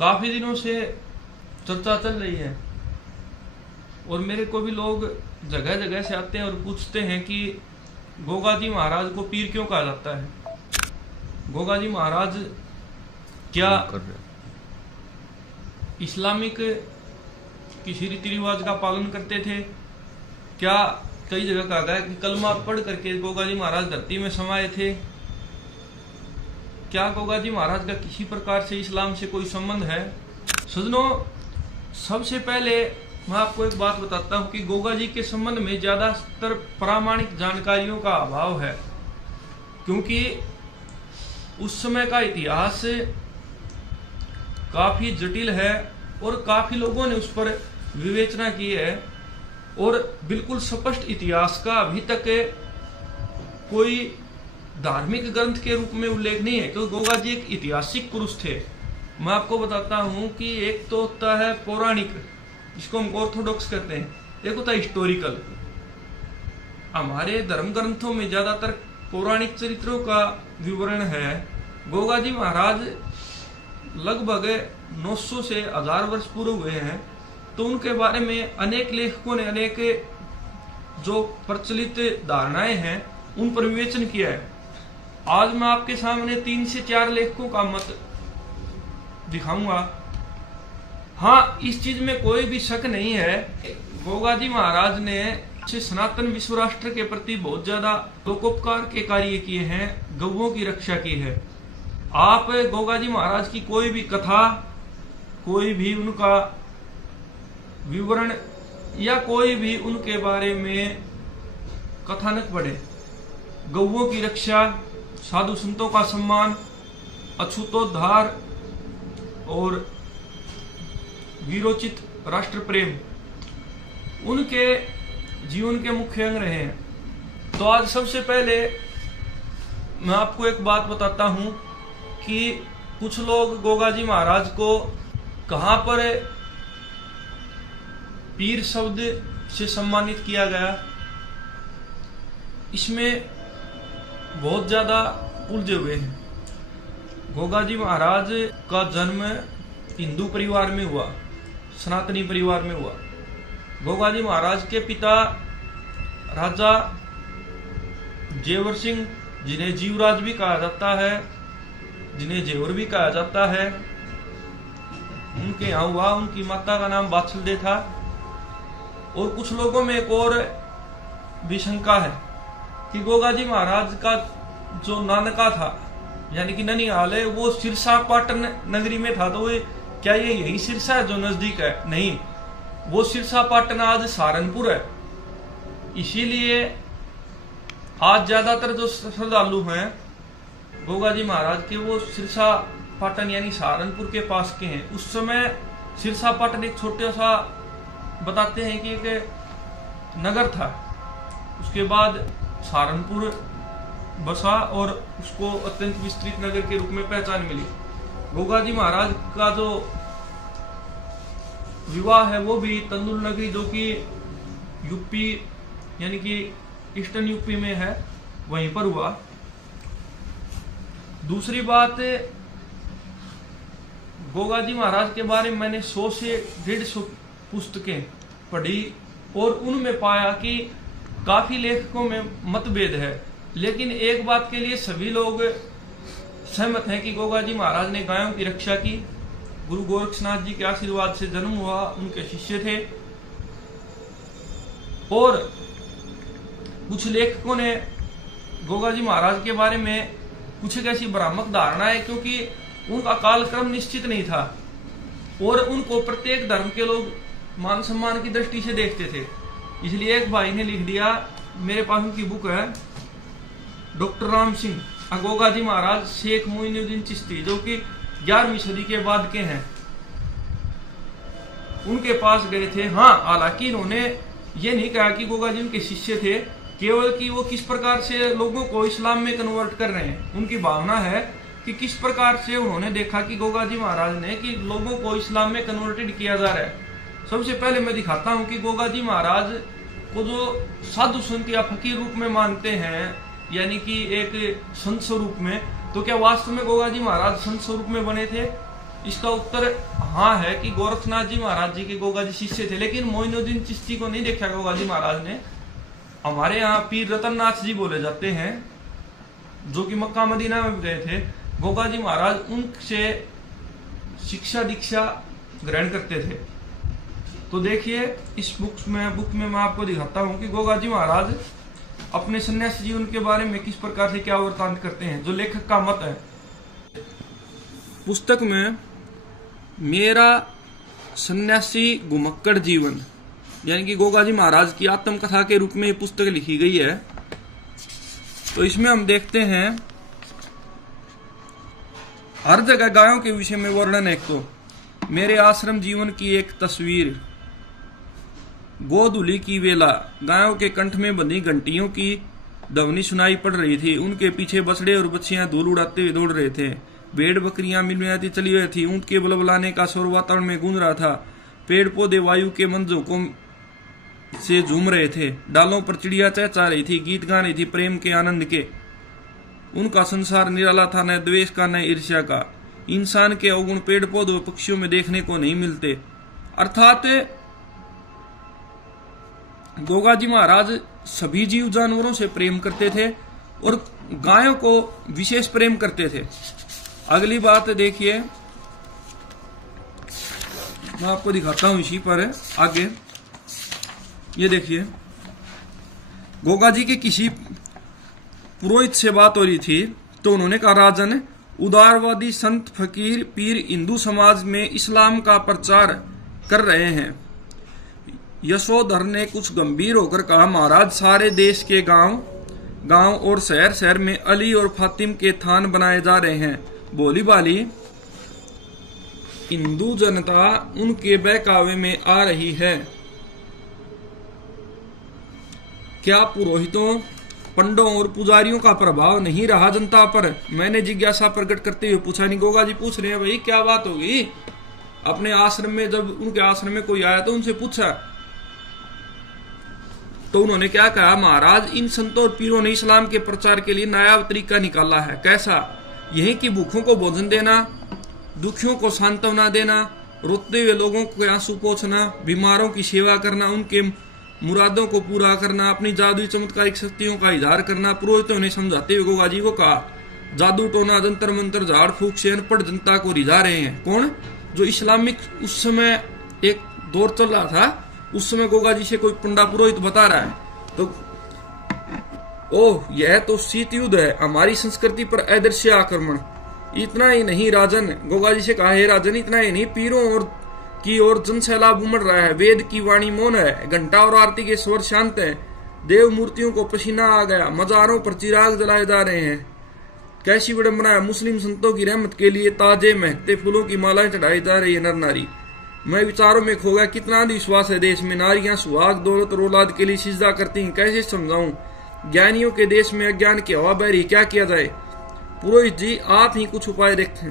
काफी दिनों से चर्चा चल रही है और मेरे को भी लोग जगह जगह से आते हैं और पूछते हैं कि गोगा जी महाराज को पीर क्यों कहा जाता है। गोगा जी महाराज क्या इस्लामिक किसी रीति रिवाज का पालन करते थे? क्या कई जगह कहा गया कि कलमा पढ़ करके गोगा जी महाराज धरती में समाये थे? क्या गोगा जी महाराज का किसी प्रकार से इस्लाम से कोई संबंध है? सज्जनों, सबसे पहले मैं आपको एक बात बताता हूं कि गोगा जी के संबंध में ज्यादातर प्रामाणिक जानकारियों का अभाव है, क्योंकि उस समय का इतिहास काफी जटिल है और काफी लोगों ने उस पर विवेचना की है और बिल्कुल स्पष्ट इतिहास का अभी तक कोई धार्मिक ग्रंथ के रूप में उल्लेख नहीं है, क्योंकि गोगा जी एक ऐतिहासिक पुरुष थे। मैं आपको बताता हूं कि एक तो होता है पौराणिक, जिसको हम ऑर्थोडॉक्स कहते हैं, एक होता है हिस्टोरिकल। हमारे धर्म ग्रंथों में ज्यादातर पौराणिक चरित्रों का विवरण है। गोगा जी महाराज लगभग 900 से 1000 वर्ष पूर्व हुए हैं, तो उनके बारे में अनेक लेखकों ने अनेक जो प्रचलित धारणाएं हैं उन पर विवेचन किया है। आज मैं आपके सामने 3 से 4 लेखकों का मत दिखाऊंगा। हाँ, इस चीज में कोई भी शक नहीं है, गोगा जी महाराज ने सनातन विश्व राष्ट्र के प्रति बहुत ज्यादा लोकोपकार के कार्य किए हैं, गौओं की रक्षा की है। आप गोगा जी महाराज की कोई भी कथा, कोई भी उनका विवरण या कोई भी उनके बारे में कथानक पढ़े। गौओं की रक्षा, साधु संतों का सम्मान, अछूतोद्धार और वीरोचित राष्ट्र प्रेम उनके जीवन के मुख्य अंग रहे हैं। तो आज सबसे पहले मैं आपको एक बात बताता हूं कि कुछ लोग गोगा जी महाराज को कहां पर पीर शब्द से सम्मानित किया गया, इसमें बहुत ज्यादा उलझे हुए हैं। गोगा जी महाराज का जन्म हिंदू परिवार में हुआ, सनातनी परिवार में हुआ। गोगा जी महाराज के पिता राजा जेवर सिंह, जिन्हें जीवराज भी कहा जाता है, जिन्हें जेवर भी कहा जाता है, उनके यहाँ हुआ। उनकी माता का नाम बात्सल्य था। और कुछ लोगों में एक और भी शंका है कि गोगा जी महाराज का जो नानका था, यानी कि ननिहाल है, वो सिरसा पाटन नगरी में था। तो क्या ये यही सिरसा है जो नजदीक है? नहीं, वो सिरसा पाटन आज सहारनपुर है। इसीलिए आज ज्यादातर जो श्रद्धालु हैं गोगा जी महाराज के, वो सिरसा पाटन यानी सहारनपुर के पास के हैं। उस समय सिरसा पाटन एक छोटा सा बताते हैं कि एक नगर था, उसके बाद सहारनपुर बसा और उसको अत्यंत विस्तृत नगर के रूप में पहचान मिली। गोगा जी महाराज का जो विवाह है वो भी तंदुल नगरी, जो कि यूपी यानी कि ईस्टर्न यूपी में है, वहीं पर हुआ। दूसरी बात, गोगा जी महाराज के बारे में मैंने 100 से 150 पुस्तकें पढ़ी और उनमें पाया कि काफी लेखकों में मतभेद है, लेकिन एक बात के लिए सभी लोग सहमत हैं कि गोगा जी महाराज ने गायों की रक्षा की। गुरु गोरक्षनाथ जी के आशीर्वाद से जन्म हुआ, उनके शिष्य थे। और कुछ लेखकों ने गोगा जी महाराज के बारे में कुछ एक ऐसी भ्रामक धारणा है, क्योंकि उनका कालक्रम निश्चित नहीं था और उनको प्रत्येक धर्म के लोग मान सम्मान की दृष्टि से देखते थे। इसलिए एक भाई ने लिख दिया, मेरे पास उनकी बुक है, डॉक्टर राम सिंह, गोगा जी महाराज शेख मोइनुद्दीन चिश्ती, जो कि 11वीं सदी के बाद के हैं, उनके पास गए थे। हाँ, हालांकि इन्होंने ये नहीं कहा कि गोगा जी उनके शिष्य थे, केवल कि वो किस प्रकार से लोगों को इस्लाम में कन्वर्ट कर रहे हैं। उनकी भावना है कि किस प्रकार से उन्होंने देखा कि गोगा जी महाराज ने कि लोगों को इस्लाम में कन्वर्टेड किया जा रहा है। सबसे पहले मैं दिखाता हूं कि गोगा जी महाराज को जो साधु संत या फकीर रूप में मानते हैं, यानी कि एक संत स्वरूप में, तो क्या वास्तव में गोगा जी महाराज संत स्वरूप में बने थे? इसका उत्तर हाँ है कि गोरखनाथ जी महाराज जी के गोगा जी शिष्य थे, लेकिन मोइनुद्दीन चिश्ती को नहीं देखा गोगा जी महाराज ने। हमारे यहाँ पीर रतननाथ जी बोले जाते हैं, जो कि मक्का मदीना में गए थे। गोगा जी महाराज उनसे शिक्षा दीक्षा ग्रहण करते थे। तो देखिए इस बुक में मैं आपको दिखाता हूँ कि गोगा जी महाराज अपने सन्यासी जीवन के बारे में किस प्रकार से क्या वृतांत करते हैं, जो लेखक का मत है। पुस्तक में मेरा सन्यासी घुमक्कड़ जीवन, यानी कि गोगा जी महाराज की आत्मकथा के रूप में ये पुस्तक लिखी गई है। तो इसमें हम देखते हैं हर जगह गायों के विषय में वर्णन है। एक तो मेरे आश्रम जीवन की एक तस्वीर, गोधूली की वेला, गायों के कंठ में बंधी घंटियों की ध्वनि सुनाई पड़ रही थी। उनके पीछे बछड़े और बच्चियां धूल उड़ाते हुए दौड़ रहे थे। भेड़ बकरियां मिलमिलाती चली हुई थी। ऊंट के बुलबुलाने का शोर वातावरण में गूंज रहा था। पेड़ पौधे वायु के मंझोंकों से झूम रहे थे। डालों पर चिड़िया चहचहा रही थी, गीत गा रही थी प्रेम के आनंद के। उनका संसार निराला था, न द्वेष का न ईर्ष्या का। इंसान के अवगुण पेड़ पौधों पक्षियों में देखने को नहीं मिलते। अर्थात गोगा जी महाराज सभी जीव जानवरों से प्रेम करते थे और गायों को विशेष प्रेम करते थे। अगली बात देखिए, मैं आपको दिखाता हूं इसी पर आगे। ये देखिए, गोगा जी के किसी पुरोहित से बात हो रही थी तो उन्होंने कहा, राजन, उदारवादी संत फकीर पीर हिंदू समाज में इस्लाम का प्रचार कर रहे हैं। यशोधर ने कुछ गंभीर होकर कहा, महाराज, सारे देश के गांव और शहर में अली और फातिम के थान बनाए जा रहे हैं। बोली बाली हिंदू जनता उनके बहकावे में आ रही है। क्या पुरोहितों, पंडों और पुजारियों का प्रभाव नहीं रहा जनता पर? मैंने जिज्ञासा प्रकट करते हुए पूछा। नहीं, गोगा जी पूछ रहे हैं, भाई क्या बात होगी? अपने आश्रम में जब उनके आश्रम में कोई आया तो उनसे पूछा, तो उन्होंने क्या कहा, महाराज, इन संतों और पीरों ने इस्लाम के प्रचार के लिए नायाब तरीका निकाला है। कैसा? यही कि भूखों को भोजन देना, दुखियों को सांत्वना देना, रोते हुए लोगों को आंसू पोंछना, बीमारों की सेवा करना, उनके मुरादों को पूरा करना, अपनी जादुई चमत्कारिक शक्तियों का इजहार करना। पुरोहितों ने समझाते हुए गोगा जी को कहा, जादू टोना जंतर मंतर झाड़ फूक से अनपढ़ जनता को रिझा रहे हैं। कौन? जो इस्लामिक उस समय एक दौर चल रहा था, उस समय गोगा जी से कोई पंडा पुरोहित बता रहा है तो ओह, यह तो शीत युद्ध है, हमारी संस्कृति पर अदृश्य आक्रमण। इतना ही नहीं राजन, गोगा जी से कहा, हे राजन, इतना ही नहीं, पीरों की ओर जन सैलाब उमड़ रहा है। वेद की वाणी मौन है, घंटा और आरती के स्वर शांत हैं। देव मूर्तियों को पसीना आ गया, मजारों पर चिराग जलाए जा रहे हैं। कैसी विडंबना है, मुस्लिम संतों की रहमत के लिए ताजे महकते फूलों की मालाएं चढ़ाई जा रही है नर नारी। मैं विचारों में खो गया, कितना विश्वास है देश में। नारियां सुहाग दौलत और औलाद के लिए सिजदा करती हैं, कैसे समझाऊं? ज्ञानियों के देश में अज्ञान की हवा बह रही, क्या किया जाए? पुरोहित जी, आप ही कुछ उपाय रखें।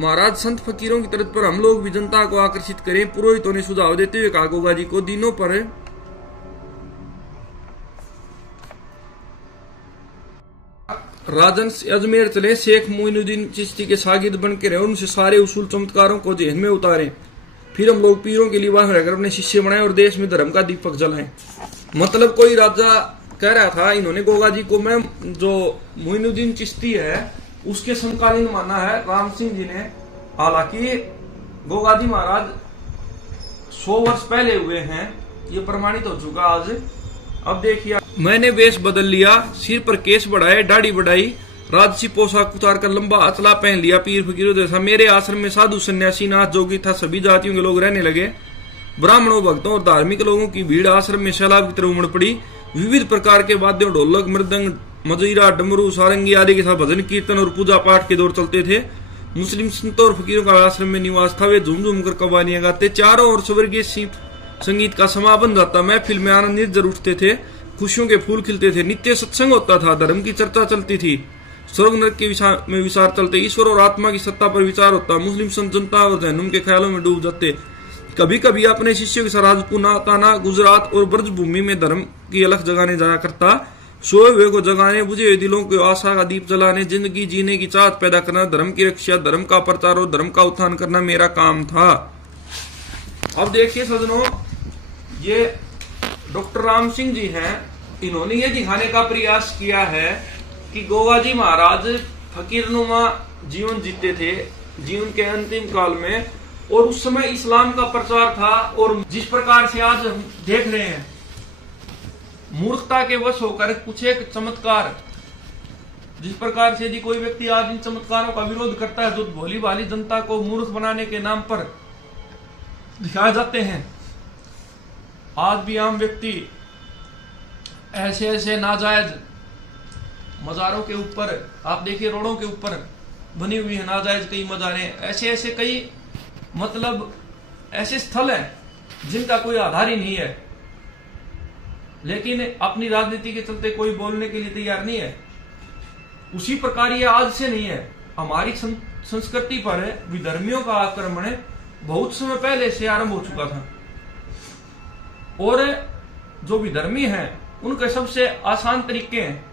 महाराज, संत फकीरों की तरफ पर हम लोग भी जनता को आकर्षित करें। पुरोहितों ने सुझाव देते हुए कहा, गोगा जी को दिनों पर राजन अजमेर चले, शेख मोइनुद्दीन चिश्ती के शागिर्द बन के रहे, उनसे सारे उसूल चमत्कारों को जेहन में उतारें। फिर हम लोग पीरों के लिबास में रहकर अपने शिष्य बनाएं और देश में धर्म का दीपक जलाएं। मतलब कोई राजा कह रहा था, इन्होंने गोगा जी को, मैं जो मोइनुद्दीन चिश्ती है उसके समकालीन माना है राम सिंह जी ने। हालांकि गोगा जी महाराज 100 वर्ष पहले हुए हैं, ये प्रमाणित हो चुका आज। अब देखिए, मैंने वेश बदल लिया, सिर पर केस बढ़ाए, दाढ़ी बढ़ाई, राजसी पोशाक उतार कर लंबा अचला पहन लिया, पीर फकीरों जैसा। मेरे आश्रम में साधु सन्यासी नाथ जोगी था, सभी जातियों के लोग रहने लगे। ब्राह्मणों, भक्तों और धार्मिक लोगों की भीड़ आश्रम में सैलाब की तरह उमड़ पड़ी। विविध प्रकार के वाद्यों, ढोलक, मृदंग, मजीरा, डमरू, सारंगी आदि के साथ भजन कीर्तन और पूजा पाठ के दौर चलते थे। मुस्लिम संतों और फकीरों का आश्रम में निवास था। वे झूम झूम कर कव्वालियां गाते, चारों ओर स्वर्गीय संगीत का समा बन जाता। महफिल में आनंद निर्जर उठते थे, खुशियों के फूल खिलते थे, नित्य सत्संग होता था, धर्म की चर्चा चलती थी, स्वर्ग नरक के में विचार चलते, ईश्वर और आत्मा की सत्ता पर विचार होता। मुस्लिम संत जनता और जहनुम के ख्यालों में डूब जाते। कभी कभी अपने शिष्यों के साथ राजपूना, ताना, गुजरात और ब्रजभूमि में धर्म की अलख जगाने जाया करता। सोए हुए को जगाने, बुझे हुए दिलों को आशा का दीप जलाने, जिंदगी जीने की चाहत पैदा करना, धर्म की रक्षा, धर्म का प्रचार और धर्म का उत्थान करना मेरा काम था। अब देखिए सज्जनों, ये डॉक्टर राम सिंह जी हैं, इन्होंने ये दिखाने का प्रयास किया है कि गोगा जी महाराज फकीरनुमा जीवन जीते थे जीवन के अंतिम काल में, और उस समय इस्लाम का प्रचार था। और जिस प्रकार से आज हम देख रहे हैं, मूर्खता के वश होकर कुछ एक चमत्कार, जिस प्रकार से यदि कोई व्यक्ति आज इन चमत्कारों का विरोध करता है जो भोली भाली जनता को मूर्ख बनाने के नाम पर दिखाए जाते हैं, आज भी आम व्यक्ति ऐसे ऐसे नाजायज मजारों के ऊपर, आप देखिए रोडों के ऊपर बनी हुई है नाजायज कई मजारें, ऐसे ऐसे कई मतलब ऐसे स्थल हैं जिनका कोई आधार ही नहीं है, लेकिन अपनी राजनीति के चलते कोई बोलने के लिए तैयार नहीं है। उसी प्रकार ये आज से नहीं है, हमारी संस्कृति पर विधर्मियों का आक्रमण बहुत समय पहले से आरंभ हो चुका था, और जो विधर्मी हैं उनके सबसे आसान तरीके हैं।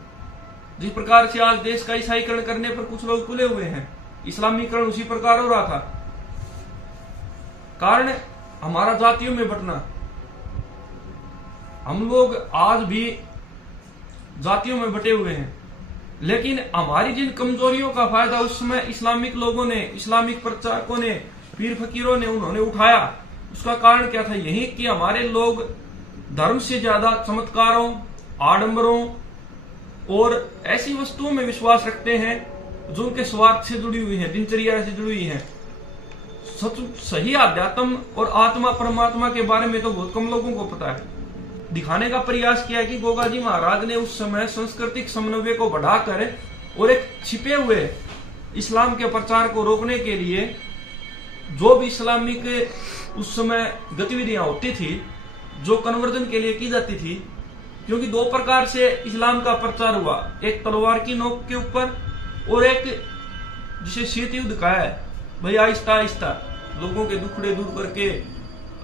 जिस प्रकार से आज देश का ईसाईकरण करने पर कुछ लोग तुले हुए हैं, इस्लामीकरण उसी प्रकार हो रहा था। कारण हमारा जातियों में बंटना, हम लोग आज भी जातियों में बटे हुए हैं, लेकिन हमारी जिन कमजोरियों का फायदा उस समय इस्लामिक लोगों ने, इस्लामिक प्रचारकों ने, पीर फकीरों ने उन्होंने उठाया। उसका कारण क्या था? यही कि हमारे लोग धर्म से ज्यादा चमत्कारों, आडंबरों और ऐसी वस्तुओं में विश्वास रखते हैं जो उनके स्वार्थ से जुड़ी हुई हैं, दिनचर्या से जुड़ी हुई हैं। सही आध्यात्म और आत्मा परमात्मा के बारे में तो बहुत कम लोगों को पता है। दिखाने का प्रयास किया कि गोगा जी महाराज ने उस समय सांस्कृतिक समन्वय को बढ़ाकर और एक छिपे हुए इस्लाम के प्रचार को रोकने के लिए जो भी इस्लामिक उस समय गतिविधियां होती थी, जो कन्वर्जन के लिए की जाती थी, क्योंकि दो प्रकार से इस्लाम का प्रचार हुआ, एक तलवार की नोक के ऊपर और एक जिसे शीत युद्ध कहा है, भाई आहिस्ता आहिस्ता लोगों के दुखड़े दूर करके।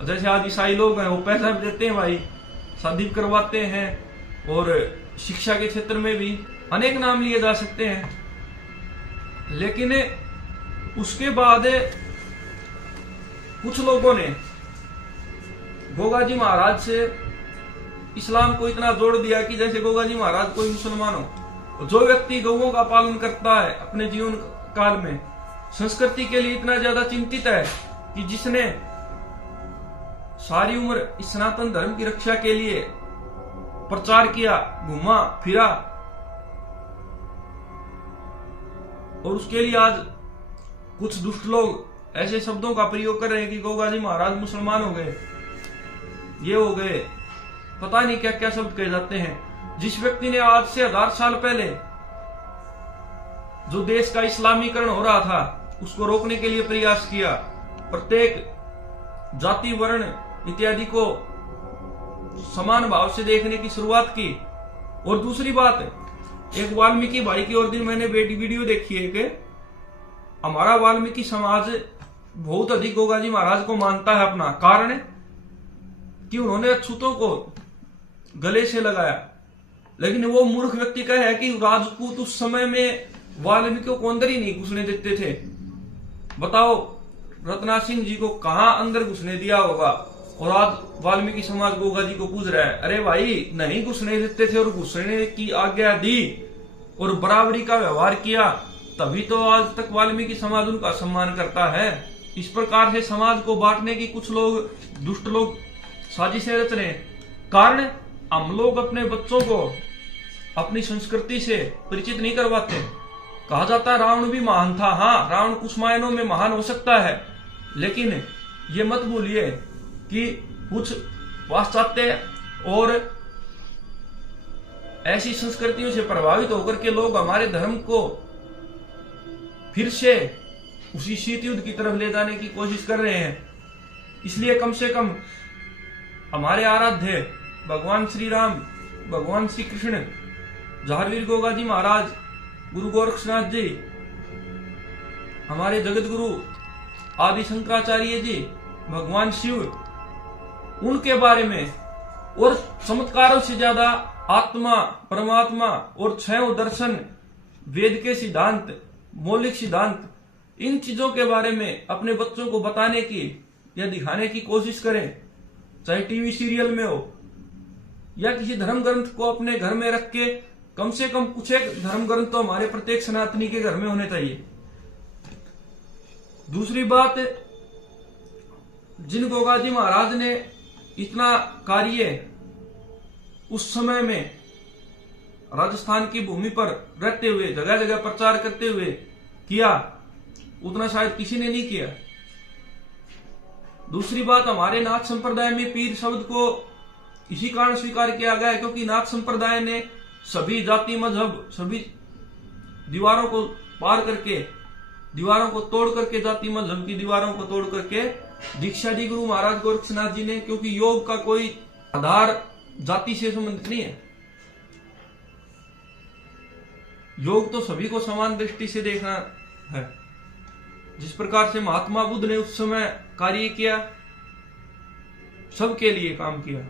जैसे आज ईसाई लोग हैं, वो पैसा भी देते हैं भाई, शादी करवाते हैं, और शिक्षा के क्षेत्र में भी अनेक नाम लिए जा सकते हैं। लेकिन उसके बाद कुछ लोगों ने गोगा जी महाराज से इस्लाम को इतना जोड़ दिया कि जैसे गोगा जी महाराज कोई मुसलमान हो। जो व्यक्ति गौओं का पालन करता है अपने जीवन काल में, संस्कृति के लिए इतना ज्यादा चिंतित है कि जिसने सारी उम्र इस सनातन धर्म की रक्षा के लिए प्रचार किया, घुमा फिरा, और उसके लिए आज कुछ दुष्ट लोग ऐसे शब्दों का प्रयोग कर रहे हैं कि गोगा जी महाराज मुसलमान हो गए, ये हो गए, पता नहीं क्या क्या शब्द कहे जाते हैं। जिस व्यक्ति ने आज से 1000 साल पहले जो देश का इस्लामीकरण हो रहा था उसको रोकने के लिए प्रयास किया, प्रत्येक जाति वर्ण इत्यादि को समान भाव से देखने की शुरुआत की। और दूसरी बात, एक वाल्मीकि भाई की और दिन मैंने वीडियो देखी है कि हमारा वाल्मीकि समाज बहुत अधिक गोगा जी महाराज को मानता है अपना, कारण कि उन्होंने अछूतों को गले से लगाया। लेकिन वो मूर्ख व्यक्ति का है कि राजपूत उस समय में वाल्मीकि को अंदर ही नहीं घुसने देते थे। बताओ रत्ना सिंह जी को कहां अंदर घुसने दिया होगा, और आज वाल्मीकि समाज गोगा जी को पूछ रहा है। अरे भाई, नहीं घुसने देते थे और घुसने की आज्ञा दी और बराबरी का व्यवहार किया, तभी तो आज तक वाल्मीकि समाज उनका सम्मान करता है। इस प्रकार से समाज को बांटने की कुछ लोग, दुष्ट लोग साजिशें रच रहे हैं। कारण हम लोग अपने बच्चों को अपनी संस्कृति से परिचित नहीं करवाते। कहा जाता है रावण भी महान था। हाँ, रावण कुछ मायनों में महान हो सकता है, लेकिन ये मत भूलिए कि कुछ पाश्चात्य और ऐसी संस्कृतियों से प्रभावित होकर के लोग हमारे धर्म को फिर से उसी शीत युद्ध की तरफ ले जाने की कोशिश कर रहे हैं। इसलिए कम से कम हमारे आराध्य भगवान श्री राम, भगवान श्री कृष्ण, झारवीर गोगा जी महाराज, गुरु गोरक्षनाथ जी, हमारे जगत गुरु आदि शंकराचार्य जी, भगवान शिव, उनके बारे में और चमत्कारों से ज्यादा आत्मा, परमात्मा और छह दर्शन, वेद के सिद्धांत, मौलिक सिद्धांत, इन चीजों के बारे में अपने बच्चों को बताने की या दिखाने की कोशिश करें, चाहे टीवी सीरियल में हो या किसी धर्म ग्रंथ को अपने घर में रख के, कम से कम कुछ एक धर्म ग्रंथ तो हमारे प्रत्येक सनातनी के घर में होने चाहिए। दूसरी बात, जिन गोगाजी महाराज ने इतना कार्य उस समय में राजस्थान की भूमि पर रहते हुए जगह जगह प्रचार करते हुए किया, उतना शायद किसी ने नहीं किया। दूसरी बात, हमारे नाथ संप्रदाय में पीर शब्द को इसी कारण स्वीकार किया गया है क्योंकि नाथ संप्रदाय ने सभी जाति मजहब, सभी दीवारों को पार करके, दीवारों को तोड़ करके, जाति मजहब की दीवारों को तोड़ करके दीक्षा दी गुरु महाराज गोरक्षनाथ जी ने, क्योंकि योग का कोई आधार जाति से संबंधित नहीं है। योग तो सभी को समान दृष्टि से देखना है। जिस प्रकार से महात्मा बुद्ध ने उस समय कार्य किया, सबके लिए काम किया,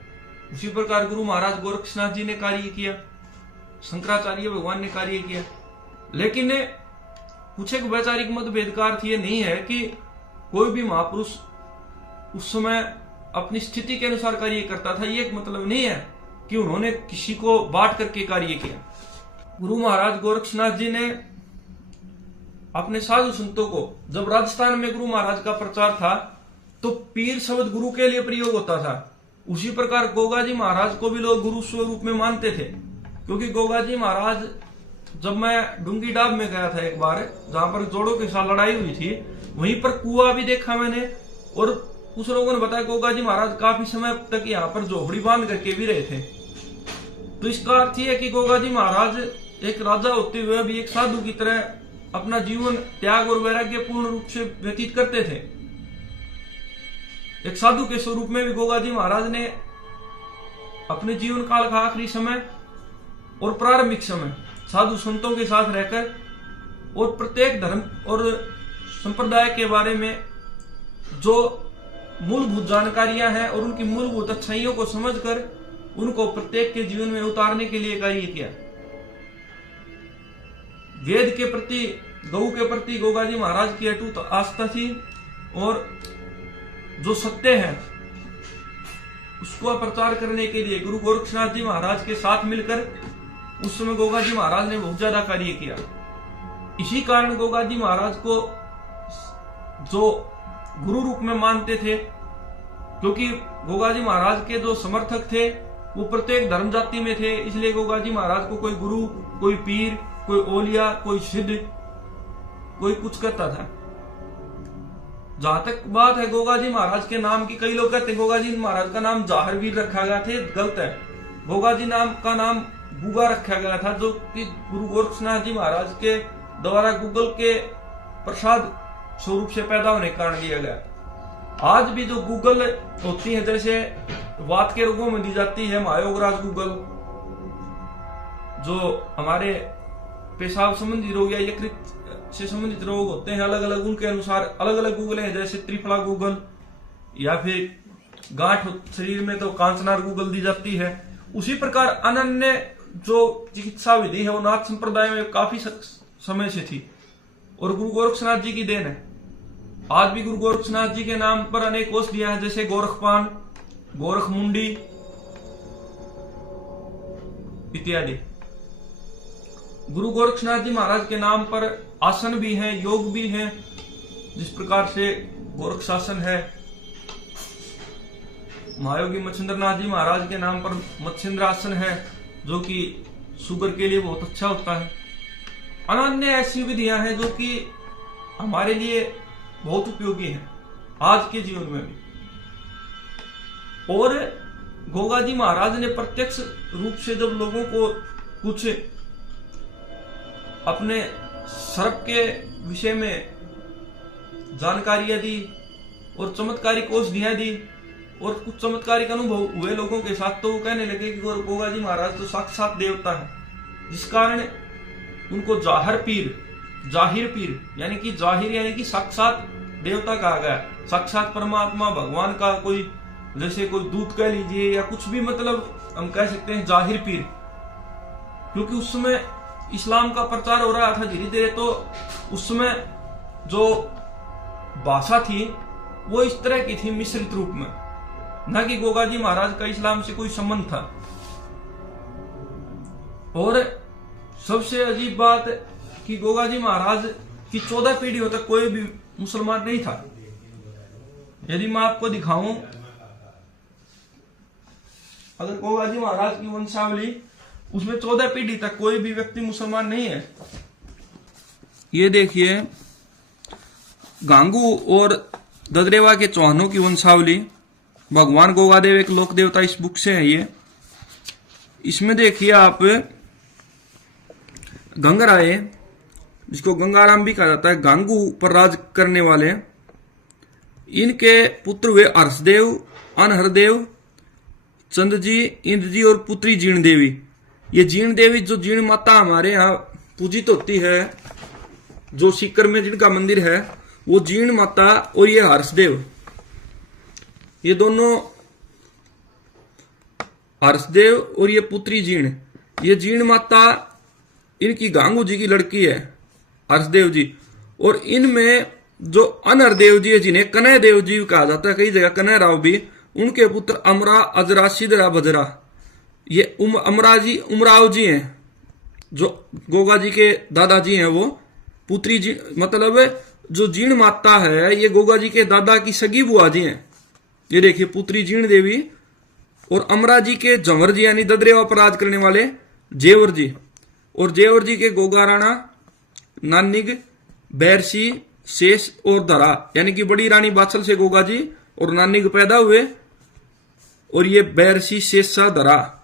उसी प्रकार गुरु महाराज गोरक्षनाथ जी ने कार्य किया, शंकराचार्य भगवान ने कार्य किया। लेकिन कुछ एक वैचारिक मतभेद का अर्थ यह नहीं है कि कोई भी महापुरुष उस समय अपनी स्थिति के अनुसार कार्य करता था। ये एक मतलब नहीं है कि उन्होंने किसी को बांट करके कार्य किया। गुरु महाराज गोरक्षनाथ जी ने अपने साधु संतों को, जब राजस्थान में गुरु महाराज का प्रचार था तो पीर शब्द गुरु के लिए प्रयोग होता था। उसी प्रकार गोगाजी महाराज को भी लोग गुरु स्वरूप में मानते थे, क्योंकि गोगाजी महाराज, जब मैं डूंगी डाब में गया था एक बार, जहां पर जोड़ों के साथ लड़ाई हुई थी, वहीं पर कुआं भी देखा मैंने, और कुछ लोगों ने बताया गोगाजी महाराज काफी समय तक यहाँ पर झोपड़ी बांध करके भी रहे थे। तो इसका अर्थ यह है कि गोगाजी महाराज एक राजा होते हुए भी एक साधु की तरह अपना जीवन त्याग और वैराग्य पूर्ण रूप से व्यतीत करते थे। एक साधु के स्वरूप में भी गोगाजी महाराज ने अपने जीवन काल का आखिरी समय और प्रारंभिक समय साधु संतों के साथ रहकर और प्रत्येक धर्म और संप्रदाय के बारे में जो मूलभूत जानकारियां हैं और उनकी मूलभूत अच्छाइयों को समझकर उनको प्रत्येक के जीवन में उतारने के लिए कार्य किया। वेद के प्रति, गौ के प्रति गोगाजी महाराज की अटूट आस्था थी, और जो सत्य है उसको प्रचार करने के लिए गुरु गोरक्षनाथ जी महाराज के साथ मिलकर उस समय गोगाजी महाराज ने बहुत ज्यादा कार्य किया। इसी कारण गोगाजी महाराज को जो गुरु रूप में मानते थे, क्योंकि गोगाजी महाराज के जो समर्थक थे वो प्रत्येक धर्म जाति में थे, इसलिए गोगाजी महाराज को कोई गुरु, कोई पीर, कोई ओलिया, कोई सिद्ध, कोई कुछ कहता था। जहां तक बात है गोगाजी महाराज के नाम की, कई लोग कहते हैं गोगाजी महाराज का नाम जाहरवीर रखा गया था, गलत है। गोगाजी नाम का नाम गुगा रखा गया था, जो कि गुरु गोरक्षनाथ जी महाराज के द्वारा गूगल के प्रसाद स्वरूप से पैदा होने के कारण दिया गया। आज भी जो गूगल होती है, जैसे वात के रोगों में दी जाती है महायोगराज गूगल, जो हमारे पेशाब संबंधी रोग या यकृत से संबंधित रोग होते हैं, अलग अलग उनके अनुसार अलग अलग गूगल है, जैसे त्रिफला गूगल, या फिर गांठ शरीर में तो कांचनार गूगल दी जाती है। उसी प्रकार अनन्य जो चिकित्सा विधि है वो नाथ संप्रदाय में काफी समय से थी और गुरु गोरक्षनाथ जी की देन है। आज भी गुरु गोरक्षनाथ जी के नाम पर अनेक औषधियां हैं, जैसे गोरखपान, गोरखमुंडी इत्यादि। गुरु गोरक्षनाथ जी महाराज के नाम पर आसन भी हैं, योग भी हैं, जिस प्रकार से गोरक्षासन है। महायोगी मच्छिंद्रनाथ जी महाराज के नाम पर मच्छिंद्र आसन है, जो कि शुगर के लिए बहुत अच्छा होता है। अनन्य ऐसी विधियां हैं जो कि हमारे लिए बहुत उपयोगी हैं आज के जीवन में भी। और गोगाजी महाराज ने प्रत्यक्ष रूप से जब लोगों को कुछ अपने सर्प के विषय में जानकारियां दी और चमत्कारिक औषधियां दी और कुछ चमत्कारिक अनुभव हुए लोगों के साथ, तो वो कहने लगे कि गोगाजी महाराज तो साक्षात देवता है, जिस कारण उनको जाहिर पीर यानी कि जाहिर यानी कि साक्षात देवता कहा गया। साक्षात परमात्मा भगवान का कोई, जैसे कोई दूत कह लीजिए या कुछ भी, मतलब हम कह सकते हैं जाहिर पीर, क्योंकि उस समय इस्लाम का प्रचार हो रहा था धीरे धीरे, तो उस समय जो भाषा थी वो इस तरह की थी मिश्रित रूप में, न कि गोगा जी महाराज का इस्लाम से कोई संबंध था। और सबसे अजीब बात कि गोगा जी महाराज की 14 पीढ़ियों तक कोई भी मुसलमान नहीं था। यदि मैं आपको दिखाऊं, अगर गोगा जी महाराज की वंशावली, उसमें 14 पीढ़ी तक कोई भी व्यक्ति मुसलमान नहीं है। ये देखिए गांगू और ददरेवा के चौहानों की वंशावली, भगवान गोगादेव एक लोक देवता, इस बुक से है ये। इसमें देखिए आप गंगराय, जिसको गंगाराम भी कहा जाता है, गांगू पर राज करने वाले, इनके पुत्र हुए हर्षदेव, अनहरदेव, चंदजी, इंद्रजी और पुत्री जीर्ण देवी। ये जीर्ण देवी जो जीर्ण माता हमारे यहाँ पूजित होती है, जो सीकर में जिनका मंदिर है, वो जीर्ण माता और ये हर्षदेव, ये दोनों, हर्षदेव और ये पुत्री जीर्ण, ये जीर्ण माता इनकी गांगू जी की लड़की है, हर्षदेव जी। और इनमें जो अनहरदेव जी है, जिन्हें कन्है देव जी कहा जाता है, कई जगह कन्है राव भी, उनके पुत्र अमरा, अजरा, सिद्धरा, भजरा, ये अमरा जी, उमराव जी हैं, जो गोगा जी के दादाजी हैं। वो पुत्री जी, मतलब जो जीर्ण माता है, ये गोगा जी के दादा की सगी बुआ जी हैं। ये देखिए पुत्री जीर्ण देवी, और अमरा जी के जंवर जी यानी ददरेवा पर राज करने वाले जेवर जी, और जेवर जी के गोगा राणा, नानिग, बैरसी, शेष और धरा, यानी कि बड़ी रानी बाछल से गोगा जी और नानिग पैदा हुए, और ये बैरसी, शेषा, धरा।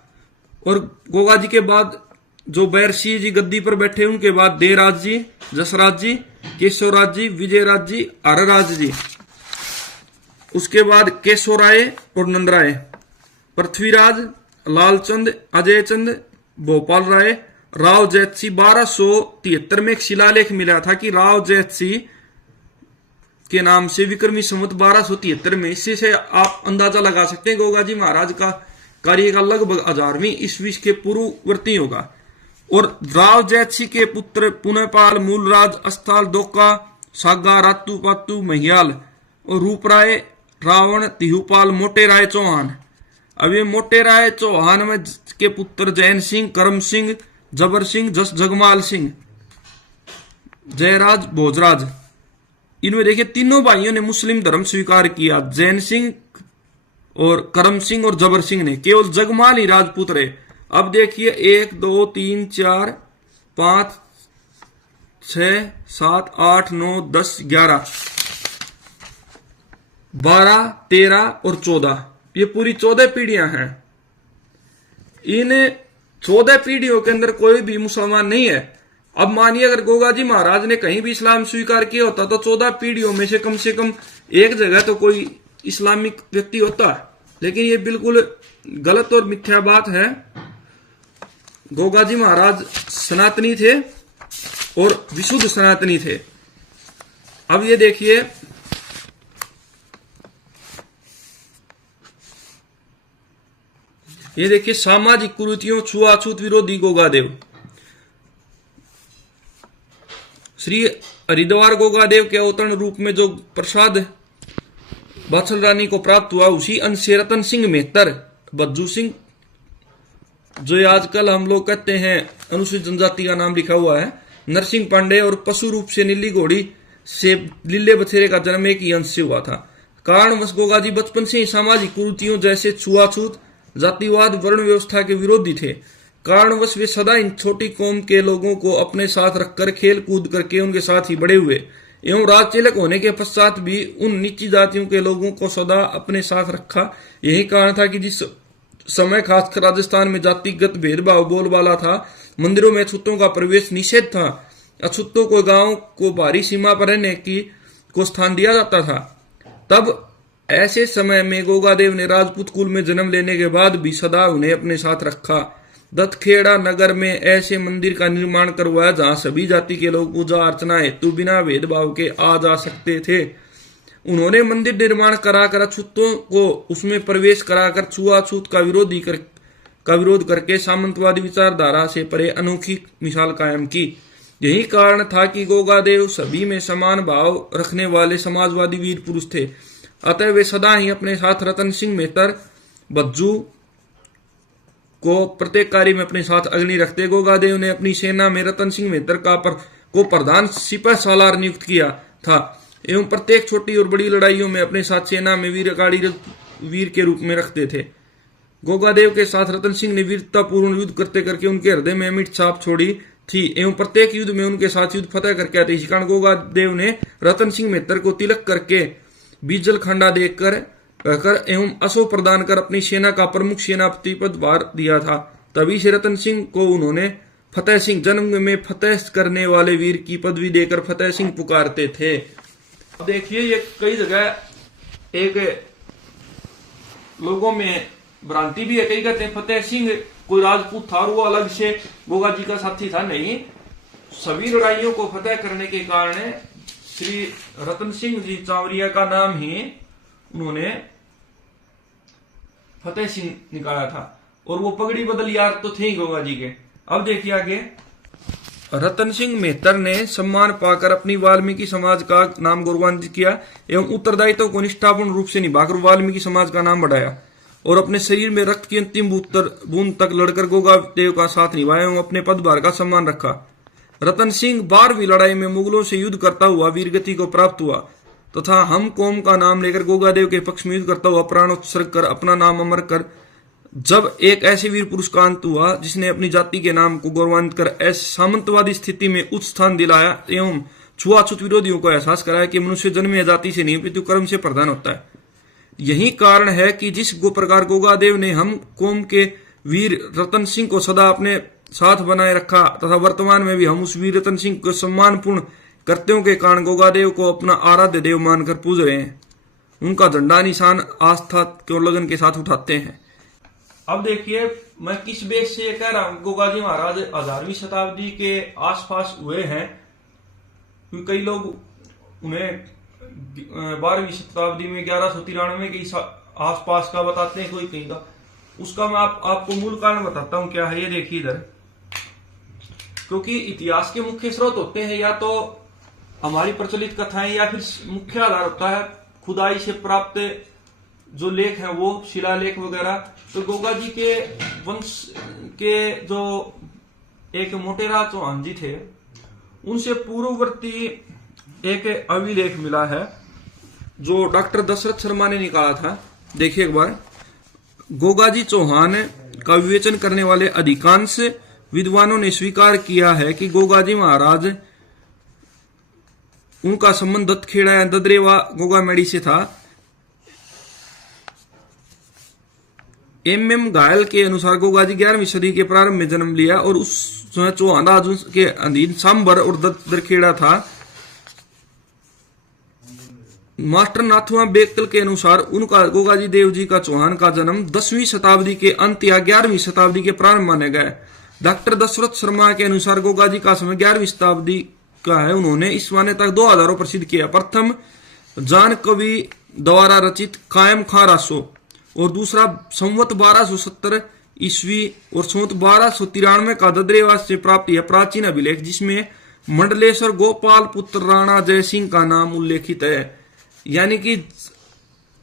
और गोगा जी के बाद जो बैरसी जी गद्दी पर बैठे, उनके बाद देवराज जी, जसराज जी, केशवराज जी, विजयराज जी, हरराज जी, उसके बाद केशवराय और नंदराय, पृथ्वीराज, लालचंद, अजयचंद, भोपाल राय, राव जैतसी। 1273 में एक शिलालेख मिला था कि राव जैतसी के नाम से विक्रमी संवत 1273 में। इससे से आप अंदाजा लगा सकते हैं गोगा जी महाराज का कार्यकाल लगभग 1000वीं ईस्वी के पूर्ववर्ती होगा। और राव जैतसी के पुत्र पुनपाल, मूलराज, अस्ताल, दोका, सागा, रातू, पातू, महियाल और रूपराय, रावण, तिहुपाल, मोटे राय चौहान। अब ये मोटे राय चौहान में के पुत्र जैन सिंह, करम सिंह, जबर सिंह, जस जगमाल सिंह, जयराज, भोजराज, इनमें देखिए तीनों भाइयों ने मुस्लिम धर्म स्वीकार किया। जैन सिंह और करम सिंह और जबर सिंह ने, केवल जगमाल ही राजपूत रहे। अब देखिए 1 2 3 4 5 6 7 8 9 10 11 12 13 और 14, ये पूरी 14 पीढ़ियां हैं। इन 14 पीढ़ियों के अंदर कोई भी मुसलमान नहीं है। अब मानिए अगर गोगा जी महाराज ने कहीं भी इस्लाम स्वीकार किया होता तो 14 पीढ़ियों में से कम एक जगह तो कोई इस्लामिक व्यक्ति होता, लेकिन ये बिल्कुल गलत और मिथ्या बात है। गोगा जी महाराज सनातनी थे और विशुद्ध सनातनी थे। अब ये देखिए, ये देखिए सामाजिक कुरीतियों, छुआछूत विरोधी गोगादेव। श्री हरिद्वार गोगादेव के अवतरण रूप में जो प्रसाद बाछल रानी को प्राप्त हुआ, उसी अंश से रतन सिंह मेहतर, बज्जू सिंह, जो आजकल हम लोग कहते हैं अनुसूचित जनजाति का नाम लिखा हुआ है, नरसिंह पांडे और पशु रूप से नीली घोड़ी से लीले बछेरे का जन्म एक ही अंश से हुआ था। कारणवश गोगा जी बचपन से ही सामाजिक कुरीतियों जैसे छुआछूत, जातिवाद, वर्ण व्यवस्था के विरोधी थे। कारणवश वे सदा इन छोटी कौम के लोगों को अपने साथ रखकर खेल कूद करके उनके साथ ही बड़े हुए एवं राजतिलक होने के पश्चात भी उन नीची जातियों के लोगों को सदा अपने साथ रखा। यही कारण था कि जिस समय खासकर राजस्थान में जातिगत भेदभाव बोलबाला था, मंदिरों में अछूतों का प्रवेश निषेध था, अछूतों को गांव को बाहरी सीमा पर रहने की को स्थान दिया जाता था। तब ऐसे समय में गोगादेव ने राजपूत कुल में जन्म लेने के बाद भी सदा उन्हें अपने साथ रखा। दत्तखेड़ा नगर में ऐसे मंदिर का निर्माण करवाया जहां सभी जाति के लोग पूजा अर्चना हेतु बिना भेदभाव के आ जा सकते थे। उन्होंने मंदिर निर्माण कराकर अछूतों को उसमें प्रवेश कराकर छुआछूत का का विरोध करके सामंतवादी विचारधारा से परे अनोखी मिसाल कायम की। यही कारण था कि गोगादेव सभी में समान भाव रखने वाले समाजवादी वीर पुरुष थे। अतः वे सदा ही अपने साथ रतन सिंह मेहतर बज्जू को प्रत्येक कार्य में अपने साथ अग्नि रखते। गोगादेव ने अपनी सेना में रतन सिंह मेहतर को प्रधान सिपह सालार नियुक्त किया था एवं प्रत्येक छोटी और बड़ी लड़ाइयों में अपने साथ सेना में वीर के रूप में रखते थे। गोगादेव के साथ रतन सिंह ने वीरतापूर्ण युद्ध करते करके उनके हृदय में अमिट छाप छोड़ी थी एवं प्रत्येक युद्ध में उनके साथ युद्ध फतेह करके आते। इस कारण गोगादेव ने रतन सिंह मेहतर को तिलक करके बीजल खंडा देकर एवं अशोक प्रदान कर अपनी सेना का प्रमुख सेनापति पदभार दिया था। तभी से रतन सिंह को उन्होंने फतेह सिंह, जन्म में फतेह करने वाले वीर की पदवी देकर फतेह सिंह पुकारते थे। अब देखिए ये कई जगह एक लोगों में भ्रांति भी है, कई कहते हैं फतेह सिंह कोई राजपूत था और वो अलग से गोगा जी का साथी था। नहीं, सभी लड़ाइयों को फतेह करने के कारण श्री रतन सिंह जी चावरिया का नाम ही उन्होंने फतेह सिंह निकाला था और वो पगड़ी बदल यार तो थे ही गोगा जी के। अब देखिए आगे, रतन सिंह मेहतर ने सम्मान पाकर अपनी वाल्मीकि समाज का नाम गौरवान्वित किया एवं उत्तरदायित्व को निष्ठापूर्ण रूप से निभाकर वाल्मीकि समाज का नाम बढ़ाया और अपने शरीर में रक्त की अंतिम बूंद तक लड़कर गोगादेव का साथ निभाया एवं अपने पदभार का सम्मान रखा। रतन सिंह 12वीं लड़ाई में मुगलों से युद्ध करता हुआ वीरगति को प्राप्त हुआ तथा हम कौम का नाम लेकर गोगादेव के पक्ष में युद्ध करता हुआ प्राण उत्सर्ग कर अपना नाम अमर कर जब एक ऐसे वीर पुरुष का अंत हुआ जिसने अपनी जाति के नाम को गौरवान्वित कर ऐसे सामंतवादी स्थिति में उच्च स्थान दिलाया एवं छुआछूत विरोधियों को एहसास कराया कि मनुष्य जन्म या जाति से नहीं अपितु कर्म से प्रधान होता है। यही कारण है कि जिस प्रकार गोगादेव ने हम कौम के वीर रतन सिंह को सदा अपने साथ बनाए रखा तथा वर्तमान में भी हम उस वीर रतन सिंह को सम्मानपूर्ण कर्तव्यों के कारण गोगादेव को अपना आराध्य देव मानकर पूज रहे हैं। उनका झंडा निशान आस्था के लगन के साथ उठाते हैं। अब देखिए मैं किस बेस से ये कह रहा हूं, गोगा जी महाराज 11वीं शताब्दी के आसपास हुए हैं, क्योंकि कई लोग उन्हें 12वीं शताब्दी में 1193 के आसपास का बताते हैं, कोई कहीं का। उसका मैं आपको मूल कारण बताता हूं क्या है। ये देखिए इधर, क्योंकि इतिहास के मुख्य स्रोत होते हैं या तो हमारी प्रचलित कथाएं या फिर मुख्य आधार होता है खुदाई से प्राप्त जो लेख हैं वो शिलालेख वगैरह। तो गोगा जी के वंश के जो एक मोटेरा चौहान जी थे उनसे पूर्ववर्ती एक अभिलेख मिला है जो डॉक्टर दशरथ शर्मा ने निकाला था। देखिए एक बार, गोगा जी चौहान का विवेचन करने वाले अधिकांश विद्वानों ने स्वीकार किया है कि गोगा जी महाराज उनका संबंध दत्तखेड़ा या ददरेवा गोगामेड़ी से था। एम घायल के अनुसार गोगा जी 11वीं सदी के प्रारंभ में जन्म लिया और उस समय चौहान राज के अधीन सांबर और दरखेड़ा था। मास्टर नाथुआ बेकल के अनुसार उनका गोगा जी देव जी का चौहान का जन्म 10वीं शताब्दी के अंत या 11वीं शताब्दी के प्रारंभ माने गए। डॉक्टर दशरथ शर्मा के अनुसार गोगा जी का समय 11वीं शताब्दी का है। उन्होंने इस मान्यता को 2 आधारों पर सिद्ध किया। प्रथम, जान कवि द्वारा रचित कायम खां रासो और दूसरा संवत 1270 ईस्वी और संवत 1293 का ददरेवास से प्राप्त यह प्राचीन अभिलेख जिसमें मंडलेश्वर गोपाल पुत्र राणा जय सिंह का नाम उल्लेखित है। यानी कि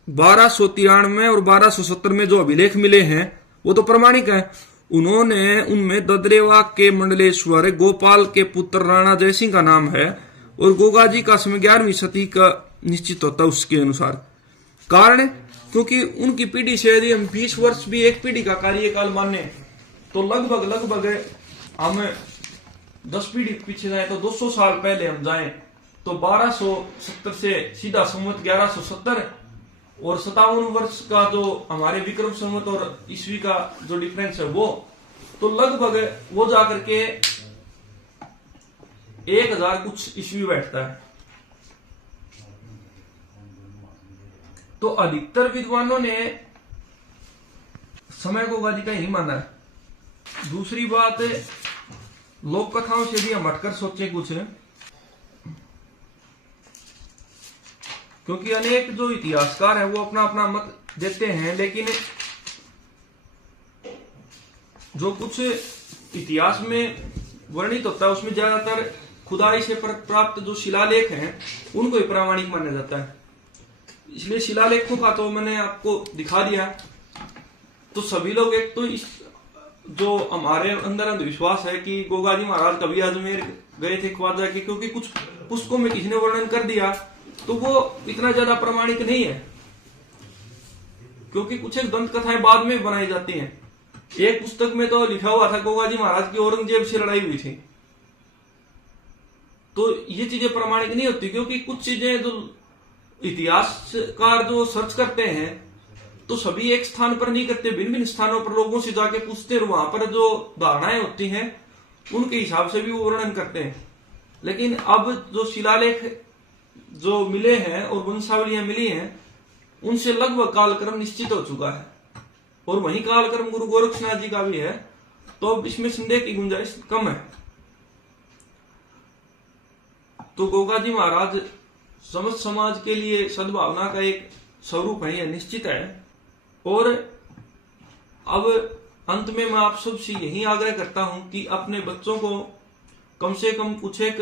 1293 और 1270 में जो अभिलेख मिले हैं वो तो प्रमाणिक है। उन्होंने उनमें ददरेवा के मंडलेश्वर गोपाल के पुत्र राणा जय सिंह का नाम है और गोगा जी का समय 11वीं सदी का निश्चित होता है उसके अनुसार। कारण, क्योंकि उनकी पीढ़ी से यदि हम 20 वर्ष भी एक पीढ़ी का कार्यकाल माने तो लगभग हम 10 पीढ़ी पीछे जाए तो 200 साल पहले हम जाएं तो 1270 से सीधा संवत 1170 और 57 वर्ष का जो हमारे विक्रम संवत और ईस्वी का जो डिफरेंस है वो तो लगभग वो जाकर के 1000 कुछ ईस्वी बैठता है। तो अधिकतर विद्वानों ने समय गोगा जी का ही नहीं माना है। दूसरी बात, लोक कथाओं से भी हम हटकर सोचे कुछ, क्योंकि अनेक जो इतिहासकार हैं वो अपना अपना मत देते हैं, लेकिन जो कुछ इतिहास में वर्णित होता है उसमें ज्यादातर खुदाई से प्राप्त जो शिलालेख हैं उनको ही प्रामाणिक माना जाता है। इसलिए शिलालेखों का तो मैंने आपको दिखा दिया। तो सभी लोग एक तो इस जो हमारे अंदर अंधविश्वास है कि गोगा जी महाराज कभी अजमेर गए थे ख्वाजा के, क्योंकि कुछ पुस्तकों में किसी ने वर्णन कर दिया तो वो इतना ज्यादा प्रामाणिक नहीं है, क्योंकि कुछ एक दंत कथाएं बाद में बनाई जाती हैं। एक पुस्तक में तो लिखा हुआ था गोगा जी महाराज की औरंगजेब से लड़ाई हुई थी, तो ये चीजें प्रामाणिक नहीं होती, क्योंकि कुछ चीजें जो इतिहासकार जो सर्च करते हैं तो सभी एक स्थान पर नहीं करते, भिन्न भिन्न स्थानों पर लोगों से जाके पूछते हैं, वहां पर जो धारणाएं होती हैं उनके हिसाब से भी वो वर्णन करते हैं। लेकिन अब जो शिलालेख जो मिले हैं और वंशावलियां मिली हैं उनसे लगभग कालक्रम निश्चित हो चुका है, और वही कालक्रम गुरु गोरक्षनाथ जी का भी है, तो अब इसमें संदेह की गुंजाइश कम है। तो गोगा जी महाराज समस्त समाज के लिए सद्भावना का एक स्वरूप है, यह निश्चित है। और अब अंत में मैं आप सबसे यही आग्रह करता हूं कि अपने बच्चों को कम से कम कुछ एक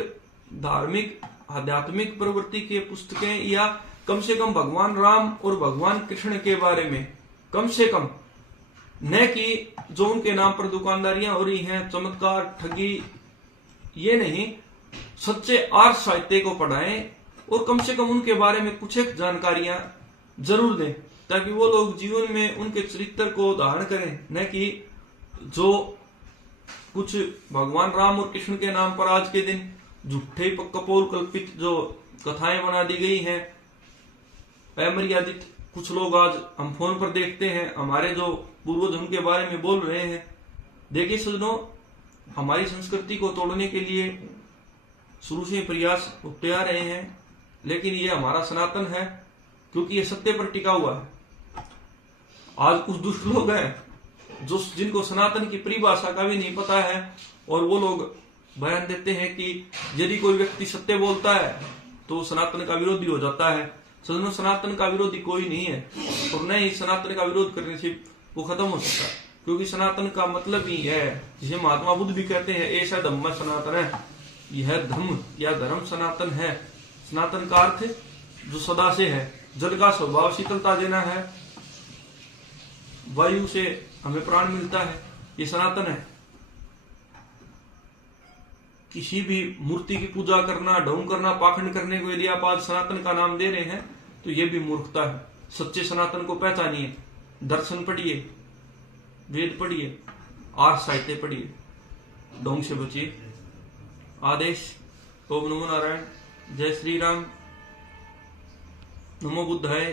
धार्मिक आध्यात्मिक प्रवृत्ति के पुस्तकें, या कम से कम भगवान राम और भगवान कृष्ण के बारे में कम से कम, न कि जो उनके नाम पर दुकानदारियां हो रही हैं, चमत्कार, ठगी, ये नहीं, सच्चे आर्य साहित्य को पढ़ाएं और कम से कम उनके बारे में कुछ एक जानकारियां जरूर दें, ताकि वो लोग जीवन में उनके चरित्र को धारण करें, न कि जो कुछ भगवान राम और कृष्ण के नाम पर आज के दिन झूठे कपोल कल्पित जो कथाएं बना दी गई हैं, अमर्यादित कुछ लोग आज हम फोन पर देखते हैं, हमारे जो पूर्वज उनके बारे में बोल रहे हैं। देखिए सज्जनों, हमारी संस्कृति को तोड़ने के लिए शुरू से प्रयास होते आ रहे हैं, लेकिन ये हमारा सनातन है, क्योंकि ये सत्य पर टिका हुआ है। आज कुछ दुष्ट लोग हैं जो जिनको सनातन की परिभाषा का भी नहीं पता है, और वो लोग बयान देते हैं कि यदि कोई व्यक्ति सत्य बोलता है तो सनातन का विरोधी हो जाता है। सज्जनों, सनातन का विरोधी कोई नहीं है, और न ही सनातन का विरोध करने से वो खत्म हो सकता, क्योंकि सनातन का मतलब ही है, जिसे महात्मा बुद्ध भी कहते हैं, ऐसा धम्म सनातन है, यह धम्म या धर्म सनातन है। सनातन का अर्थ जो सदा से है, जल का स्वभाव शीतलता देना है, वायु से हमें प्राण मिलता है, ये सनातन है। किसी भी मूर्ति की पूजा करना, ढोंग करना, पाखंड करने को यदि आप आज सनातन का नाम दे रहे हैं तो ये भी मूर्खता है। सच्चे सनातन को पहचानिए, दर्शन पढ़िए, वेद पढ़िए, आर्य साहित्य पढ़िए, ढोंग से बचिए। आदेश। ओम नमो नारायण। जय श्री राम। नमो बुद्धाय।